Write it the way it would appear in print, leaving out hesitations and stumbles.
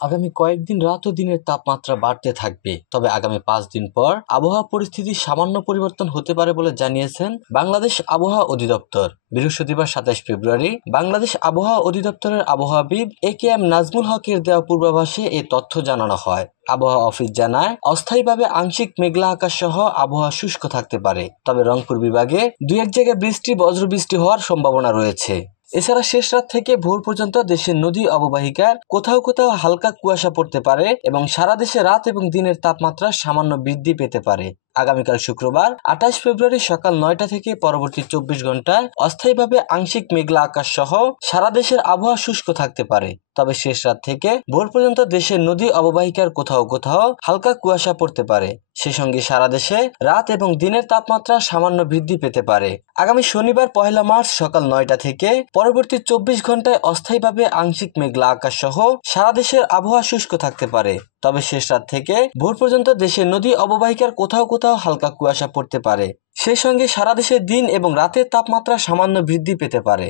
আগামী কয়েকদিন রাত ও দিনের তাপমাত্রা বাড়তে থাকবে, তবে আগামী 5 দিন পর আবহাওয়া পরিস্থিতি সামান্য পরিবর্তন হতে পারে বলে জানিয়েছেন বাংলাদেশ আবহাওয়া অধিদপ্তর। বৃহস্পতিবার 27 ফেব্রুয়ারি বাংলাদেশ আবহাওয়া অধিদপ্তরের আবহাওয়াবিদ একেএম নাজমুল হকের দেওয়া পূর্বাভাসে এ তথ্য জানানো হয়। আবহাওয়া অফিস জানায়, অস্থায়ীভাবে আংশিক মেঘলা আকাশ সহ আবহাওয়া শুষ্ক থাকতে পারে, তবে রংপুর বিভাগে 2-1 জায়গায় বৃষ্টি বজ্রবৃষ্টি হওয়ার সম্ভাবনা রয়েছে। এছাড়া শেষ রাত থেকে ভোর পর্যন্ত দেশের নদী অববাহিকার কোথাও কোথাও হালকা কুয়াশা পড়তে পারে এবং সারা দেশে রাত এবং দিনের তাপমাত্রা সামান্য বৃদ্ধি পেতে পারে। আগামীকাল শুক্রবার 28 ফেব্রুয়ারি সকাল 9টা থেকে পরবর্তী 24 ঘন্টায় অস্থায়ীভাবে আংশিক মেঘলা আকাশ সহ সারা দেশের আবহাওয়া শুষ্ক থাকতে পারে, তবে শেষ রাত থেকে ভোর পর্যন্ত দেশের নদী অববাহিকার কোথাও কোথাও হালকা কুয়াশা পড়তে পারে। সেই সঙ্গে সারা দেশে রাত এবং দিনের তাপমাত্রা সামান্য বৃদ্ধি পেতে পারে। আগামী শনিবার 1 মার্চ সকাল 9টা থেকে পরবর্তী 24 ঘন্টায় অস্থায়ীভাবে আংশিক মেঘলা আকাশ সহ সারা দেশের আবহাওয়া শুষ্ক থাকতে পারে, তবে শেষ রাত থেকে ভোর পর্যন্ত দেশের নদী অববাহিকার কোথাও কোথাও হালকা কুয়াশা পড়তে পারে। সেই সঙ্গে সারা দেশে দিন এবং রাতের তাপমাত্রা সামান্য বৃদ্ধি পেতে পারে।